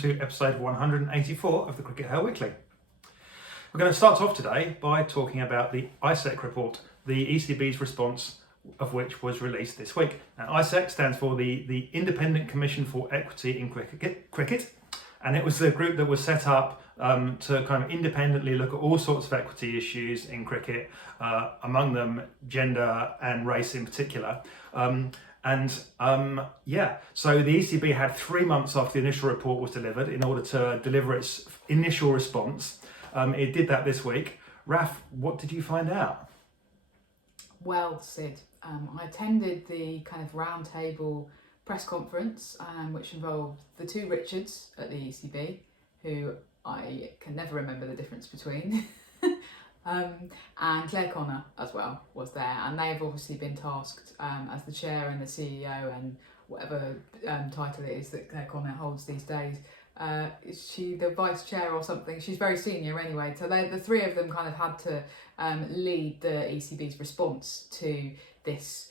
to episode 184 of the CRICKETher Weekly. We're going to start off today by talking about the ICEC report, the ECB's response of which was released this week. Now, ICEC stands for the Independent Commission for Equity in Cricket, and it was the group that was set up to kind of independently look at all sorts of equity issues in cricket, among them gender and race in particular. So the ECB had 3 months after the initial report was delivered in order to deliver its initial response. It did that this week. Raf, what did you find out? Well, Sid, I attended the kind of roundtable press conference, which involved the two Richards at the ECB, who I can never remember the difference between, and Claire Connor as well was there, and they've obviously been tasked as the chair and the CEO and whatever title it is that Claire Connor holds these days. Is she the vice chair or something? She's very senior anyway. So the three of them kind of had to lead the ECB's response to this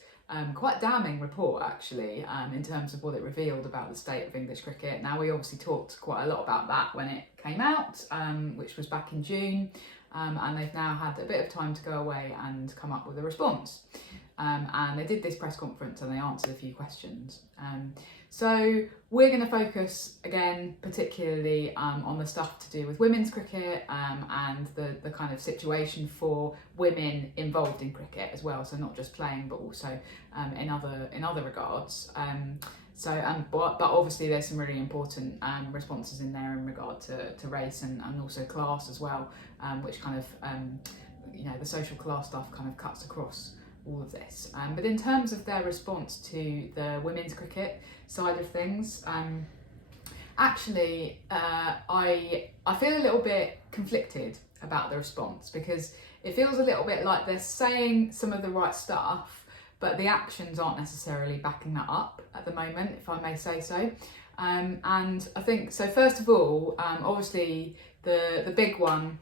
quite damning report, actually, in terms of what it revealed about the state of English cricket. Now, we obviously talked quite a lot about that when it came out, which was back in June, and they've now had a bit of time to go away and come up with a response. And they did this press conference and they answered a few questions. So we're going to focus again particularly on the stuff to do with women's cricket and the kind of situation for women involved in cricket as well. So not just playing, but also in other regards. But obviously there's some really important responses in there in regard to race and also class as well, which kind of the social class stuff kind of cuts across all of this. But in terms of their response to the women's cricket side of things, actually I feel a little bit conflicted about the response, because it feels a little bit like they're saying some of the right stuff, but the actions aren't necessarily backing that up at the moment, if I may say so. And I think, so first of all, obviously the big one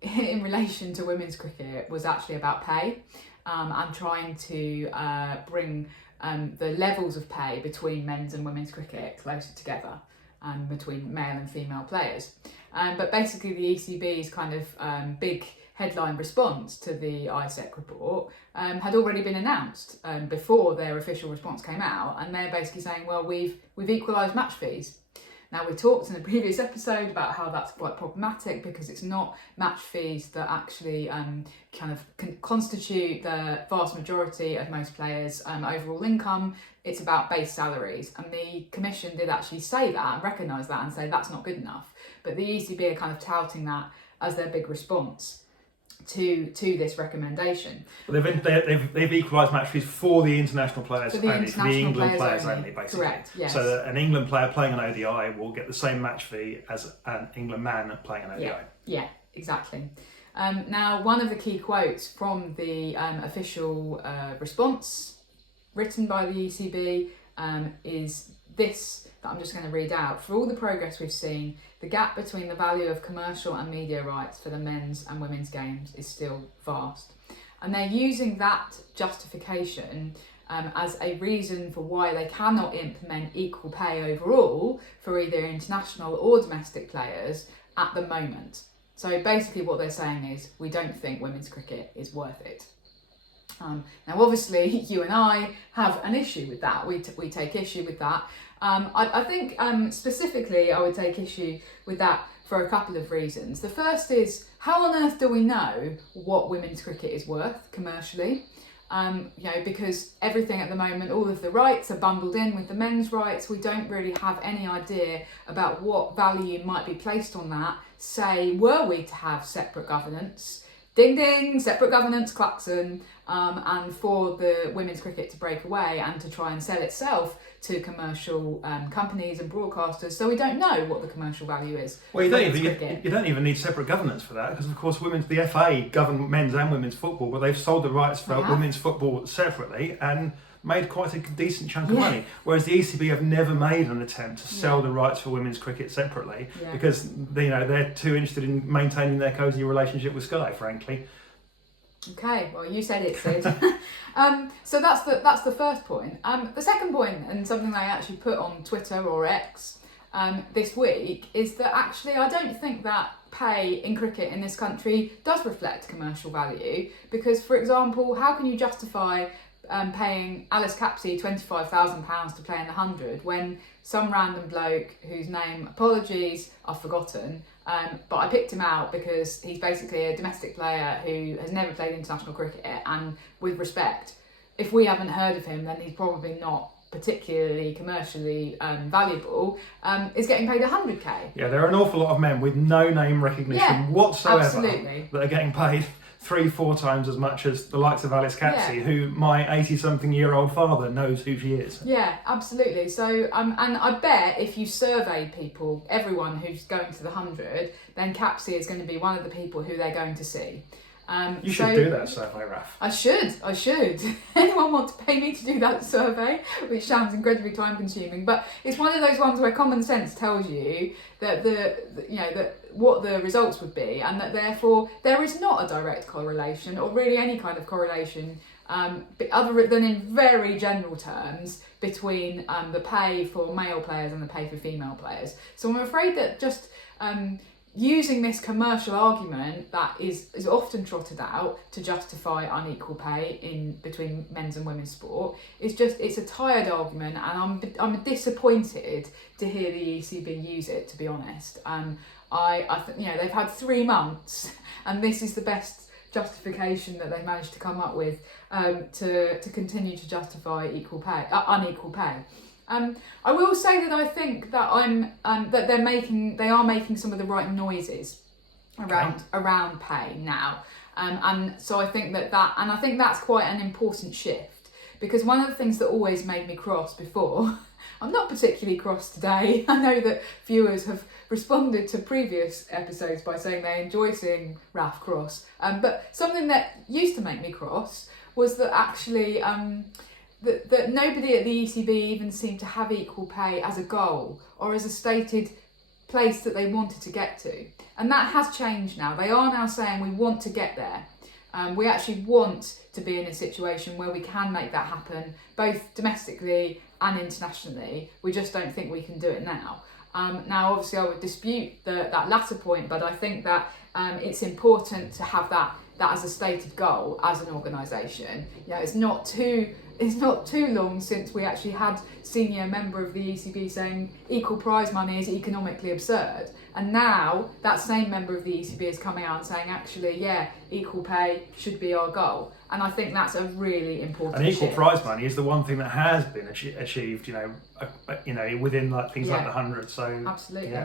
in relation to women's cricket was actually about pay. And trying to bring the levels of pay between men's and women's cricket closer together, between male and female players. But basically the ECB's kind of big headline response to the ICEC report had already been announced before their official response came out, and they're basically saying, well, we've equalised match fees. Now, we talked in a previous episode about how that's quite problematic, because it's not match fees that actually kind of constitute the vast majority of most players' overall income. It's about base salaries. And the Commission did actually say that and recognise that and say that's not good enough. But the ECB are kind of touting that as their big response to this recommendation. Well, they've equalised match fees for the international players only, for the England players only, basically. Correct, yes. So that an England player playing an ODI will get the same match fee as an England man playing an ODI. Yeah, exactly. Now, one of the key quotes from the official response written by the ECB is this, that I'm just going to read out. For all the progress we've seen, the gap between the value of commercial and media rights for the men's and women's games is still vast. And they're using that justification as a reason for why they cannot implement equal pay overall for either international or domestic players at the moment. So basically what they're saying is, we don't think women's cricket is worth it. Now, obviously, you and I have an issue with that. We take issue with that. I think specifically I would take issue with that for a couple of reasons. The first is, how on earth do we know what women's cricket is worth commercially? Because everything at the moment, all of the rights are bundled in with the men's rights. We don't really have any idea about what value might be placed on that. Say, were we to have separate governance, ding ding, separate governance, klaxon, and for the women's cricket to break away and to try and sell itself to commercial companies and broadcasters. So we don't know what the commercial value is. Well, you don't even need separate governance for that, because of course the FA govern men's and women's football, but they've sold the rights for women's football separately and made quite a decent chunk of money, whereas the ECB have never made an attempt to sell the rights for women's cricket separately, because they're too interested in maintaining their cosy relationship with Sky, frankly. Okay, well, you said it, Sid. So that's the first point. The second point, and something I actually put on Twitter or X, this week is that actually I don't think that pay in cricket in this country does reflect commercial value, because, for example, how can you justify paying Alice Capsey £25,000 to play in the 100 when some random bloke whose name, apologies, I've forgotten, but I picked him out because he's basically a domestic player who has never played international cricket, and with respect, if we haven't heard of him, then he's probably not particularly commercially valuable, is getting paid 100k. Yeah, there are an awful lot of men with no name recognition whatsoever absolutely. that are getting paid 3-4 times as much as the likes of Alice Capsey, who my 80-something-year-old father knows who she is. Yeah, absolutely. So, and I bet if you surveyed people, everyone who's going to the 100, then Capsey is going to be one of the people who they're going to see. You should do that survey, Raf. I should. Anyone want to pay me to do that survey? Which sounds incredibly time consuming, but it's one of those ones where common sense tells you that that what the results would be, and that therefore there is not a direct correlation, or really any kind of correlation, other than in very general terms, between the pay for male players and the pay for female players. So I'm afraid that just using this commercial argument that is often trotted out to justify unequal pay in between men's and women's sport it's a tired argument, and I'm disappointed to hear the ECB use it, to be honest. I they've had 3 months, and this is the best justification that they've managed to come up with to continue to justify unequal pay. I will say that I think that that they are making some of the right noises around pay now, and so I think I think that's quite an important shift, because one of the things that always made me cross before, I'm not particularly cross today. I know that viewers have responded to previous episodes by saying they enjoy seeing Raf cross, but something that used to make me cross was that actually that nobody at the ECB even seemed to have equal pay as a goal or as a stated place that they wanted to get to. And that has changed now. They are now saying we want to get there. We actually want to be in a situation where we can make that happen, both domestically and internationally. We just don't think we can do it now. Now, obviously, I would dispute that latter point, but I think that it's important to have that as a stated goal as an organisation. It's not too long since we actually had senior member of the ECB saying equal prize money is economically absurd, and now that same member of the ECB is coming out and saying actually equal pay should be our goal, and I think that's a really important and equal shift. prize money is the one thing that has been achieved within like things like the 100. So absolutely.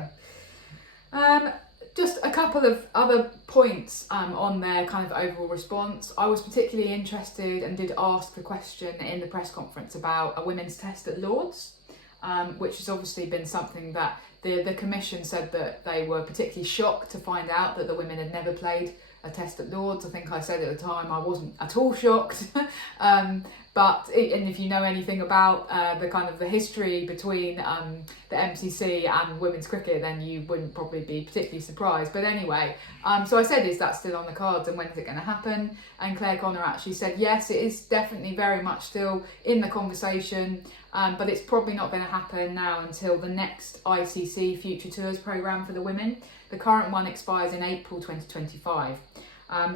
Just a couple of other points on their kind of overall response. I was particularly interested and did ask the question in the press conference about a women's test at Lord's, which has obviously been something that the Commission said that they were particularly shocked to find out that the women had never played a test at Lord's. I think I said at the time I wasn't at all shocked. And if you know anything about the kind of the history between the MCC and women's cricket, then you wouldn't probably be particularly surprised. But anyway, so I said, is that still on the cards and when is it going to happen? And Claire Connor actually said, yes, it is definitely very much still in the conversation, but it's probably not going to happen now until the next ICC Future Tours programme for the women. The current one expires in April 2025.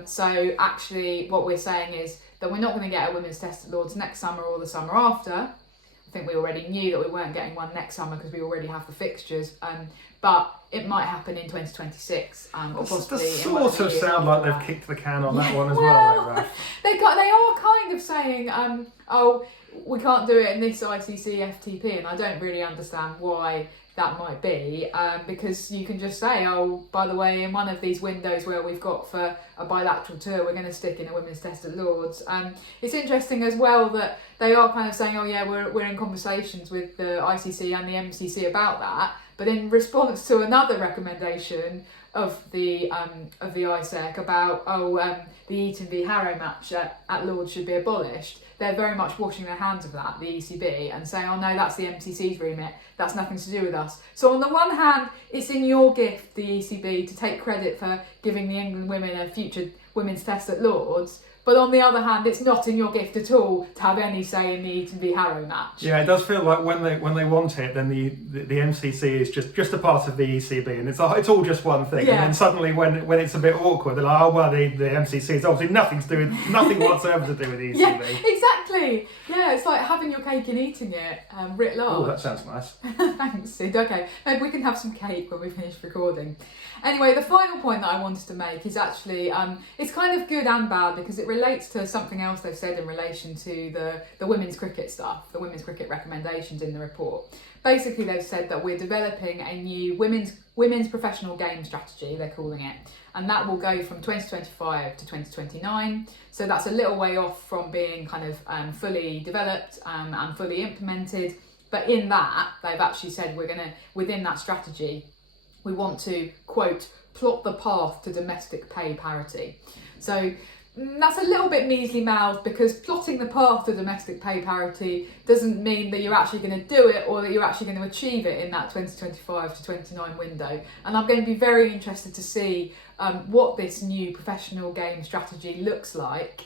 So actually what we're saying is that we're not going to get a women's test at Lord's next summer or the summer after. I think we already knew that we weren't getting one next summer because we already have the fixtures, but it might happen in 2026 or possibly They sort of sound like they've kicked the can on that one as well. They are kind of saying, oh, we can't do it in this ICC FTP, and I don't really understand why that might be, because you can just say, oh, by the way, in one of these windows where we've got for a bilateral tour, we're going to stick in a women's test at Lord's. It's interesting as well that they are kind of saying, oh yeah, we're in conversations with the ICC and the MCC about that, but in response to another recommendation of the ICEC about the Eton v Harrow match at Lord's should be abolished, they're very much washing their hands of that, the ECB, and saying, oh no, that's the MCC's remit, that's nothing to do with us. So on the one hand, it's in your gift, the ECB, to take credit for giving the England women a future women's test at Lord's, but on the other hand, it's not in your gift at all to have any say in the Eton v Harrow match. Yeah, it does feel like when they want it, then the MCC is just a part of the ECB, and it's all just one thing. Yeah. And then suddenly, when it's a bit awkward, they're like, oh well, the MCC is obviously nothing whatsoever to do with the ECB. Yeah, exactly. Yeah, it's like having your cake and eating it, writ large. Oh, that sounds nice. Thanks, Sid. Okay, maybe we can have some cake when we finish recording. Anyway, the final point that I wanted to make is actually, it's kind of good and bad because it relates to something else they've said in relation to the women's cricket stuff, the women's cricket recommendations in the report. Basically, they've said that we're developing a new women's professional game strategy, they're calling it, and that will go from 2025 to 2029. So that's a little way off from being kind of fully developed and fully implemented. But in that, they've actually said we're going to, within that strategy, we want to, quote, plot the path to domestic pay parity. So that's a little bit measly mouthed because plotting the path to domestic pay parity doesn't mean that you're actually going to do it or that you're actually going to achieve it in that 2025 to 29 window. And I'm going to be very interested to see what this new professional game strategy looks like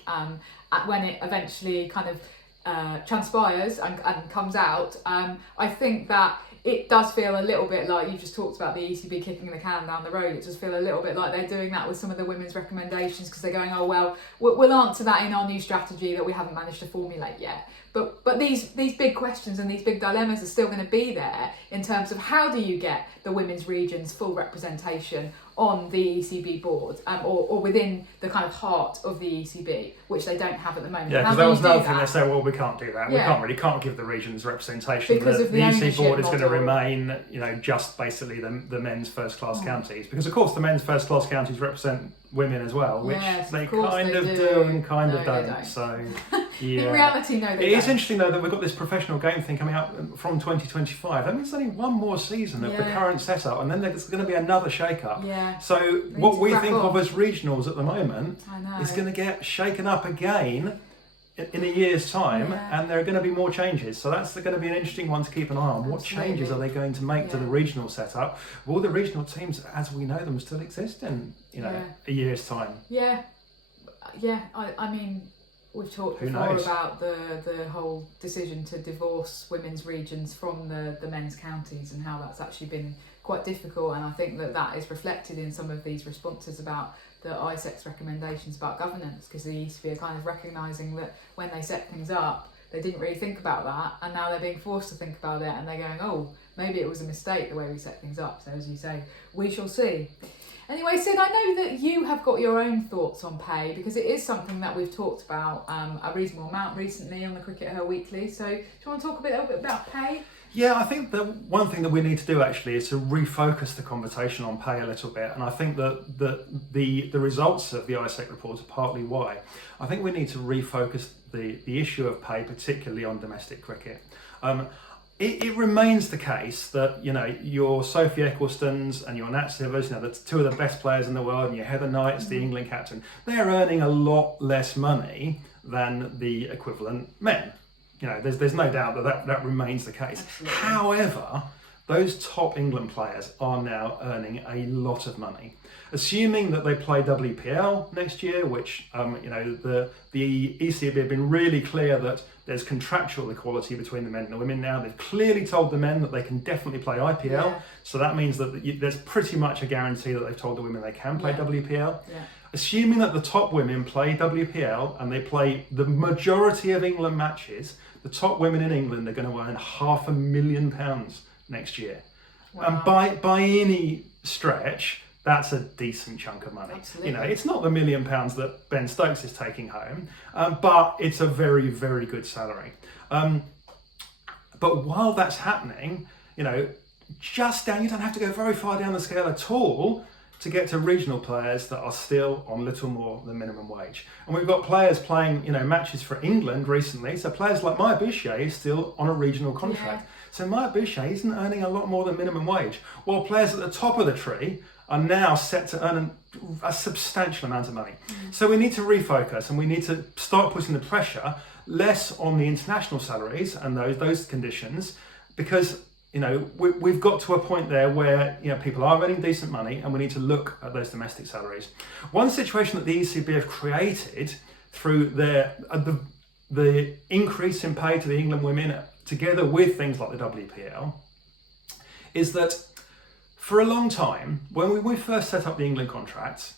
when it eventually kind of transpires and comes out. I think that it does feel a little bit like, you've just talked about the ECB kicking the can down the road, it does feel a little bit like they're doing that with some of the women's recommendations because they're going, oh well, we'll answer that in our new strategy that we haven't managed to formulate yet. But these big questions and these big dilemmas are still going to be there in terms of how do you get the women's regions full representation on the ECB board or within the kind of heart of the ECB, which they don't have at the moment. Yeah, because that was another thing they said, well, we can't do that. Yeah. We can't give the regions representation. Because of the EC board is going to model. remain, just basically the men's first class counties. Because of course the men's first class counties represent women as well, which Yes, they of course kind they of do. do and kind of No, they don't. don't. So yeah. In reality, no, they It is don't. interesting though that we've got this professional game thing coming out from 2025. That means there's only one more season of the Yeah. current setup, and then there's going to be another shake-up. Yeah. So need what to we crack think on. of as regionals at the moment I know. is going to get shaken up again in a year's time, Yeah. and there are going to be more changes. So that's going to be an interesting one to keep an eye on. What Absolutely. changes are they going to make to Yeah. the regional setup? Will the regional teams, as we know them, still exist in Yeah. a year's time? Yeah. I mean, we've talked Who before knows? about the whole decision to divorce women's regions from the men's counties and how that's actually been quite difficult. And I think that is reflected in some of these responses about the ICEC's recommendations about governance, because the ECB are kind of recognising that when they set things up, they didn't really think about that, and now they're being forced to think about it, and they're going, oh, maybe it was a mistake the way we set things up. So as you say, we shall see. Anyway, Sid, I know that you have got your own thoughts on pay because it is something that we've talked about a reasonable amount recently on the CRICKETher Weekly. So do you want to talk a little bit about pay? Yeah, I think that one thing that we need to do actually is to refocus the conversation on pay a little bit, and I think that the results of the ICEC report are partly why. I think we need to refocus the issue of pay, particularly on domestic cricket. It remains the case that your Sophie Ecclestons and your Nat Sivers, the two of the best players in the world, and your Heather Knights, the England captain, they're earning a lot less money than the equivalent men. There's no doubt that remains the case. Absolutely. However, those top England players are now earning a lot of money. Assuming that they play WPL next year, which the ECB have been really clear that there's contractual equality between the men and the women now. They've clearly told the men that they can definitely play IPL. Yeah. So that means that there's pretty much a guarantee that they've told the women they can play Yeah. WPL. Yeah. Assuming that the top women play WPL and they play the majority of England matches, the top women in England are going to earn £500,000 next year. Wow. And by any stretch, that's a decent chunk of money. Absolutely. It's not the £1 million that Ben Stokes is taking home, but it's a very, very good salary. But while that's happening, just down, you don't have to go very far down the scale at all to get to regional players that are still on little more than minimum wage. And we've got players playing, matches for England recently. So players like Maya Boucher is still on a regional contract. Yeah. So Maya Boucher isn't earning a lot more than minimum wage, while players at the top of the tree are now set to earn a substantial amount of money. So we need to refocus and we need to start putting the pressure. less on the international salaries and those conditions, because we've got to a point there where people are earning decent money, and we need to look at those domestic salaries. One situation that the ECB have created through the increase in pay to the England women, together with things like the WPL, is that for a long time, when we first set up the England contracts,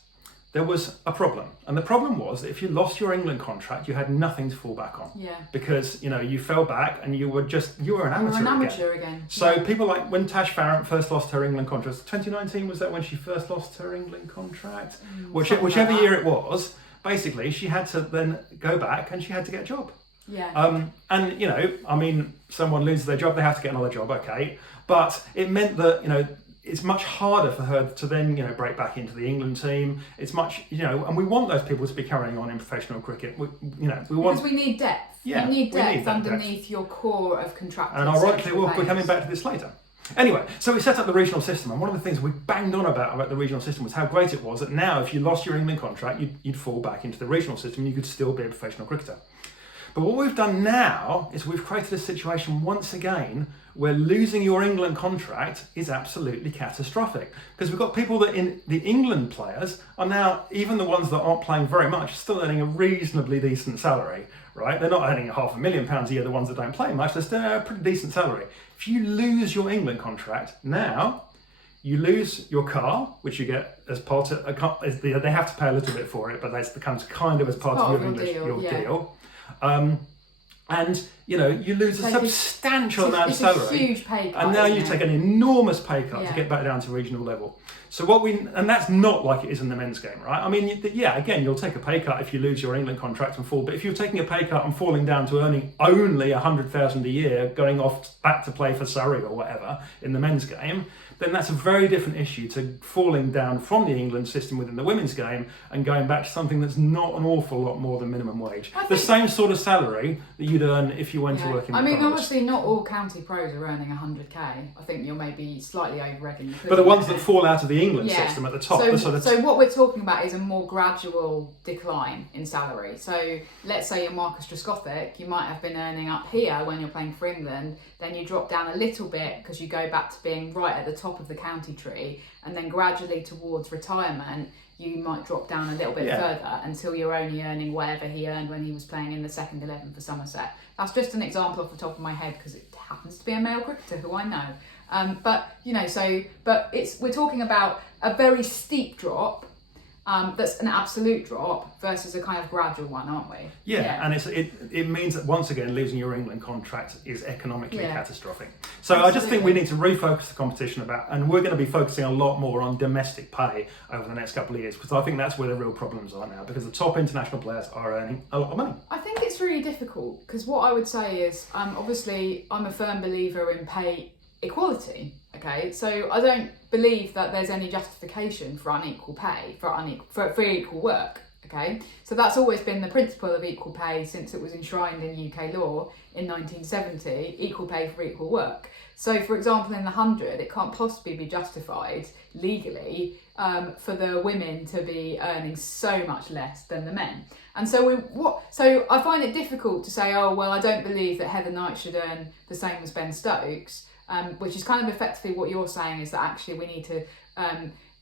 there was a problem. And the problem was that if you lost your England contract, you had nothing to fall back on. Yeah. Because, you fell back and you were an amateur again. So yeah. people like when Tash Farrant first lost her England contract, 2019, was that when she first lost her England contract? Whichever year it was, basically she had to then go back and she had to get a job. Yeah. Someone loses their job, they have to get another job, okay. But it meant that, it's much harder for her to then, break back into the England team. It's much, and we want those people to be carrying on in professional cricket. We want, because we need depth. Yeah, you need depth underneath your core of contracted. And ironically, we're coming back to this later. Anyway, so we set up the regional system, and one of the things we banged on about the regional system was how great it was that now, if you lost your England contract, you'd fall back into the regional system, and you could still be a professional cricketer. But what we've done now is we've created a situation once again where losing your England contract is absolutely catastrophic. Because we've got people that in the England players are now, even the ones that aren't playing very much, still earning a reasonably decent salary, right? They're not earning £500,000 a year, the ones that don't play much, they're still earning a pretty decent salary. If you lose your England contract, now you lose your car, which you get as part of, they have to pay a little bit for it, but that becomes kind of as part of your deal. And you lose a substantial amount of salary. It's a huge pay cut, and now you take an enormous pay cut to get back down to regional level. So and that's not like it is in the men's game, right? I mean, again, you'll take a pay cut if you lose your England contract and fall, but if you're taking a pay cut and falling down to earning only 100,000 a year, going off back to play for Surrey or whatever in the men's game, then that's a very different issue to falling down from the England system within the women's game and going back to something that's not an awful lot more than minimum wage. The same sort of salary that you'd earn if you went to work in McDonald's. Obviously not all county pros are earning 100k. I think you're maybe slightly over-egging. But the ones that fall out of the England system at the top. So what we're talking about is a more gradual decline in salary. So let's say you're Marcus Trescothick, you might have been earning up here when you're playing for England, then you drop down a little bit because you go back to being right at the top of the county tree, and then gradually towards retirement you might drop down a little bit further until you're only earning whatever he earned when he was playing in the second 11 for Somerset. That's just an example off the top of my head because it happens to be a male cricketer who I know. We're talking about a very steep drop. That's an absolute drop versus a kind of gradual one, aren't we? Yeah. And it means that once again losing your England contract is economically catastrophic. So absolutely. I just think we need to refocus the competition and we're going to be focusing a lot more on domestic pay over the next couple of years, because I think that's where the real problems are now, because the top international players are earning a lot of money. I think it's really difficult because what I would say is obviously I'm a firm believer in pay equality. Okay, so I don't believe that there's any justification for unequal pay, for equal work. Okay, so that's always been the principle of equal pay since it was enshrined in UK law in 1970, equal pay for equal work. So for example, in the 100, it can't possibly be justified legally for the women to be earning so much less than the men. And so I find it difficult to say, oh, well, I don't believe that Heather Knight should earn the same as Ben Stokes. Which is kind of effectively what you're saying, is that actually we need to,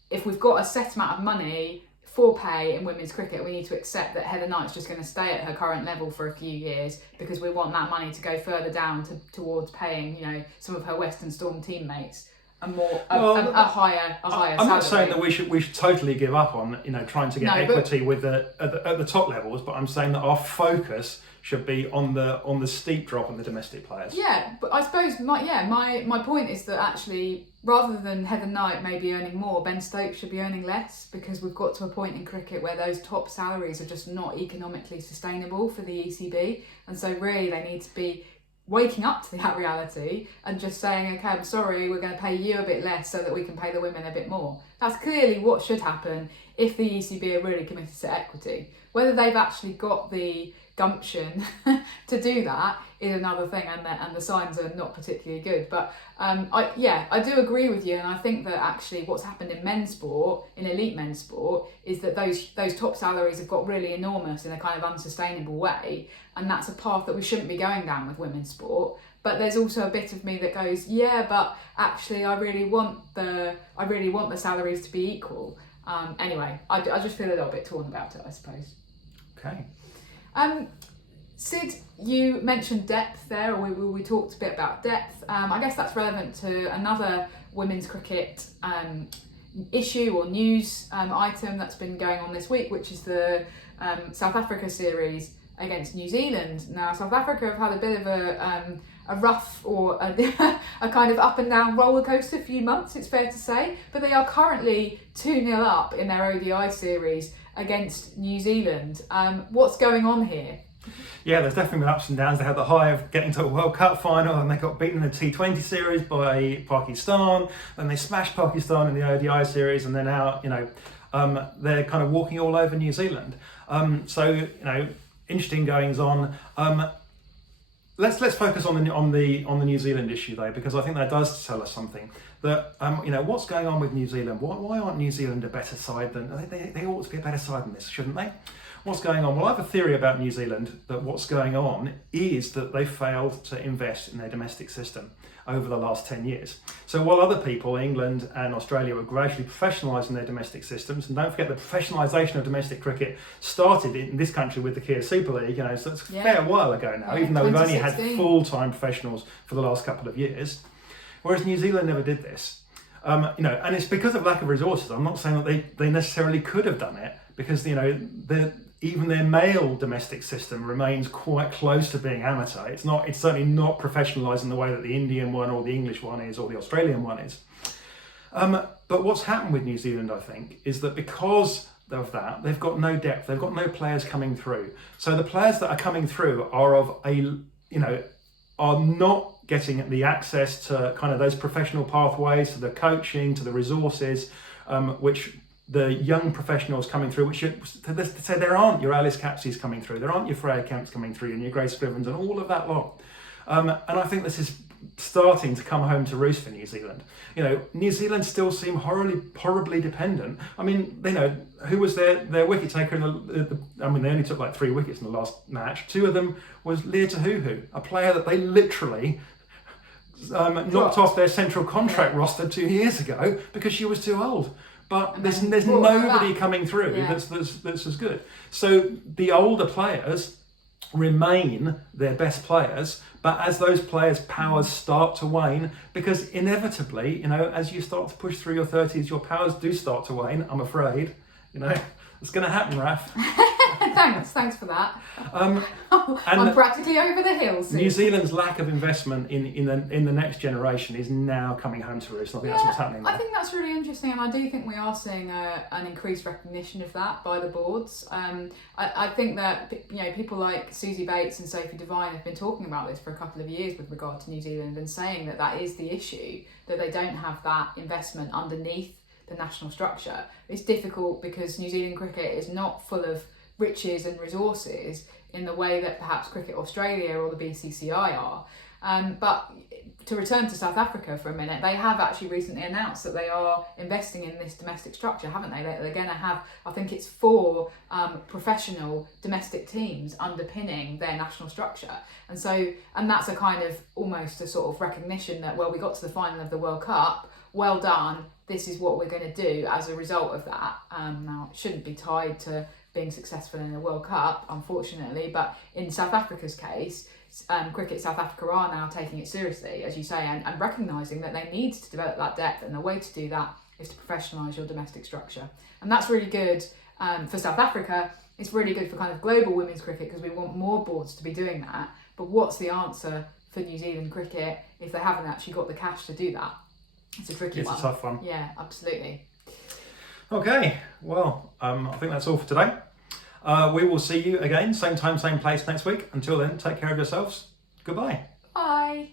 if we've got a set amount of money for pay in women's cricket, we need to accept that Heather Knight's just going to stay at her current level for a few years because we want that money to go further down towards paying, some of her Western Storm teammates a higher salary. I'm not saying that we should totally give up on trying to get equity with at the top levels, but I'm saying that our focus should be on the steep drop in the domestic players. Yeah, but I suppose my point is that actually rather than Heather Knight maybe earning more, Ben Stokes should be earning less, because we've got to a point in cricket where those top salaries are just not economically sustainable for the ECB, and so really they need to be waking up to that reality and just saying, okay, I'm sorry, we're going to pay you a bit less so that we can pay the women a bit more. That's clearly what should happen if the ECB are really committed to equity. Whether they've actually got the gumption to do that is another thing, and the signs are not particularly good. But I do agree with you, and I think that actually what's happened in men's sport, in elite men's sport, is that those top salaries have got really enormous in a kind of unsustainable way, and that's a path that we shouldn't be going down with women's sport. But there's also a bit of me that goes, yeah, but actually I really want the salaries to be equal. Anyway, I just feel a little bit torn about it, I suppose. Okay. Sid, you mentioned depth there, or we talked a bit about depth. I guess that's relevant to another women's cricket issue or news item that's been going on this week, which is the South Africa series against New Zealand. Now, South Africa have had a bit of a rough or a kind of up and down roller coaster few months, it's fair to say, but they are currently 2-0 up in their ODI series against New Zealand. What's going on here? Yeah, there's definitely been ups and downs. They had the high of getting to a World Cup final, and they got beaten in the T20 series by Pakistan. Then they smashed Pakistan in the ODI series, and they're now, they're kind of walking all over New Zealand. So interesting goings on. Let's focus on the New Zealand issue though, because I think that does tell us something. That what's going on with New Zealand? Why aren't New Zealand a better side than they ought to be a better side than this, shouldn't they? What's going on? Well, I have a theory about New Zealand that what's going on is that they failed to invest in their domestic system over the last 10 years. So while other people, England and Australia, were gradually professionalising their domestic systems, and don't forget the professionalisation of domestic cricket started in this country with the Kia Super League, so it's a fair while ago now, even though we've only had full-time professionals for the last couple of years. Whereas New Zealand never did this. And it's because of lack of resources. I'm not saying that they necessarily could have done it, because even their male domestic system remains quite close to being amateur. It's certainly not professionalised in the way that the Indian one or the English one is or the Australian one is. But what's happened with New Zealand, I think, is that because of that, they've got no depth. They've got no players coming through. So the players that are coming through are are not getting the access to kind of those professional pathways, to the coaching, to the resources, which the young professionals coming through, which there aren't your Alice Capsies coming through, there aren't your Freya Kemps coming through, and your Grace Scrivens and all of that lot. And I think this is starting to come home to roost for New Zealand. New Zealand still seem horribly dependent. I mean, who was their wicket taker they only took like 3 wickets in the last match. 2 of them was Leah Tahuhu, a player that they literally knocked off their central contract roster 2 years ago because she was too old. But there's nobody coming through that's as good. So the older players remain their best players, but as those players' powers start to wane, because inevitably, as you start to push through your 30s, your powers do start to wane, I'm afraid. It's going to happen, Raf. Thanks for that. And I'm practically over the hill. New Zealand's lack of investment in the next generation is now coming home to roost. I think that's what's happening there. I think that's really interesting, and I do think we are seeing an increased recognition of that by the boards. I think that people like Susie Bates and Sophie Devine have been talking about this for a couple of years with regard to New Zealand, and saying that is the issue, that they don't have that investment underneath the national structure. It's difficult because New Zealand cricket is not full of riches and resources in the way that perhaps Cricket Australia or the BCCI are. But to return to South Africa for a minute, they have actually recently announced that they are investing in this domestic structure, haven't they? They're going to have, I think it's 4 professional domestic teams underpinning their national structure. And that's a kind of almost a sort of recognition that, well, we got to the final of the World Cup, well done, this is what we're going to do as a result of that. Now, it shouldn't be tied to being successful in the World Cup, unfortunately, but in South Africa's case, Cricket South Africa are now taking it seriously, as you say, and recognising that they need to develop that depth, and the way to do that is to professionalise your domestic structure. And that's really good for South Africa. It's really good for kind of global women's cricket, because we want more boards to be doing that. But what's the answer for New Zealand cricket if they haven't actually got the cash to do that? It's a tricky one. It's a tough one. Yeah, absolutely. Okay, well, I think that's all for today. We will see you again, same time, same place next week. Until then, take care of yourselves. Goodbye. Bye.